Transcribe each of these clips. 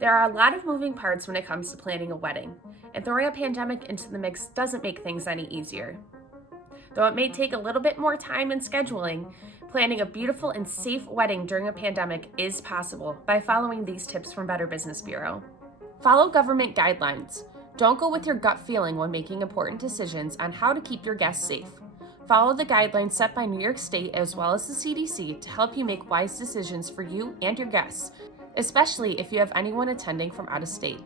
There are a lot of moving parts when it comes to planning a wedding, and throwing a pandemic into the mix doesn't make things any easier. Though it may take a little bit more time and scheduling, planning a beautiful and safe wedding during a pandemic is possible by following these tips from Better Business Bureau. Follow government guidelines. Don't go with your gut feeling when making important decisions on how to keep your guests safe. Follow the guidelines set by New York State as well as the CDC to help you make wise decisions for you and your guests, especially if you have anyone attending from out of state.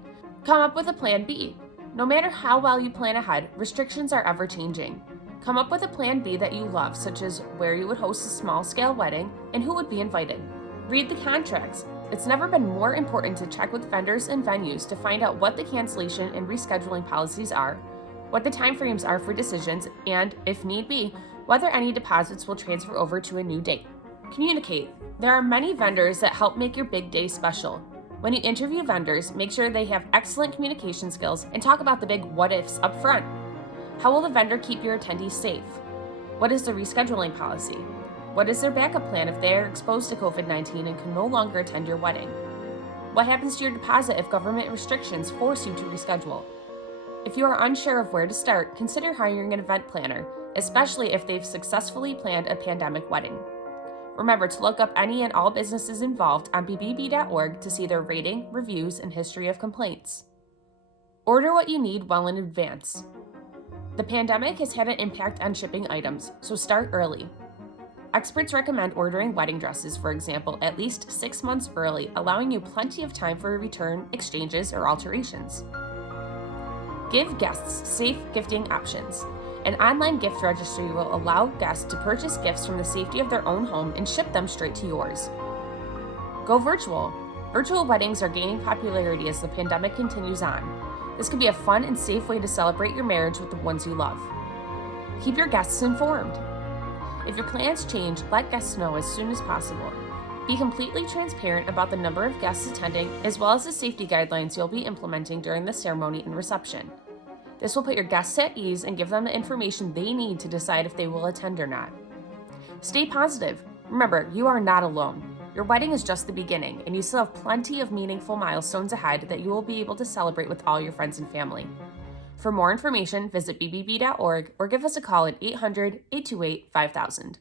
Come up with a plan B. No matter how well you plan ahead, restrictions are ever changing. Come up with a plan B that you love, such as where you would host a small-scale wedding and who would be invited. Read the contracts. It's never been more important to check with vendors and venues to find out what the cancellation and rescheduling policies are, what the timeframes are for decisions, and, if need be, whether any deposits will transfer over to a new date. Communicate. There are many vendors that help make your big day special. When you interview vendors, make sure they have excellent communication skills and talk about the big what-ifs up front. How will the vendor keep your attendees safe? What is the rescheduling policy? What is their backup plan if they are exposed to COVID-19 and can no longer attend your wedding? What happens to your deposit if government restrictions force you to reschedule? If you are unsure of where to start, consider hiring an event planner, especially if they've successfully planned a pandemic wedding. Remember to look up any and all businesses involved on bbb.org to see their rating, reviews, and history of complaints. Order what you need well in advance. The pandemic has had an impact on shipping items, so start early. Experts recommend ordering wedding dresses, for example, at least 6 months early, allowing you plenty of time for return, exchanges, or alterations. Give guests safe gifting options. An online gift registry will allow guests to purchase gifts from the safety of their own home and ship them straight to yours. Go virtual. Virtual weddings are gaining popularity as the pandemic continues on. This could be a fun and safe way to celebrate your marriage with the ones you love. Keep your guests informed. If your plans change, let guests know as soon as possible. Be completely transparent about the number of guests attending, as well as the safety guidelines you'll be implementing during the ceremony and reception. This will put your guests at ease and give them the information they need to decide if they will attend or not. Stay positive. Remember, you are not alone. Your wedding is just the beginning, and you still have plenty of meaningful milestones ahead that you will be able to celebrate with all your friends and family. For more information, visit bbb.org or give us a call at 800-828-5000.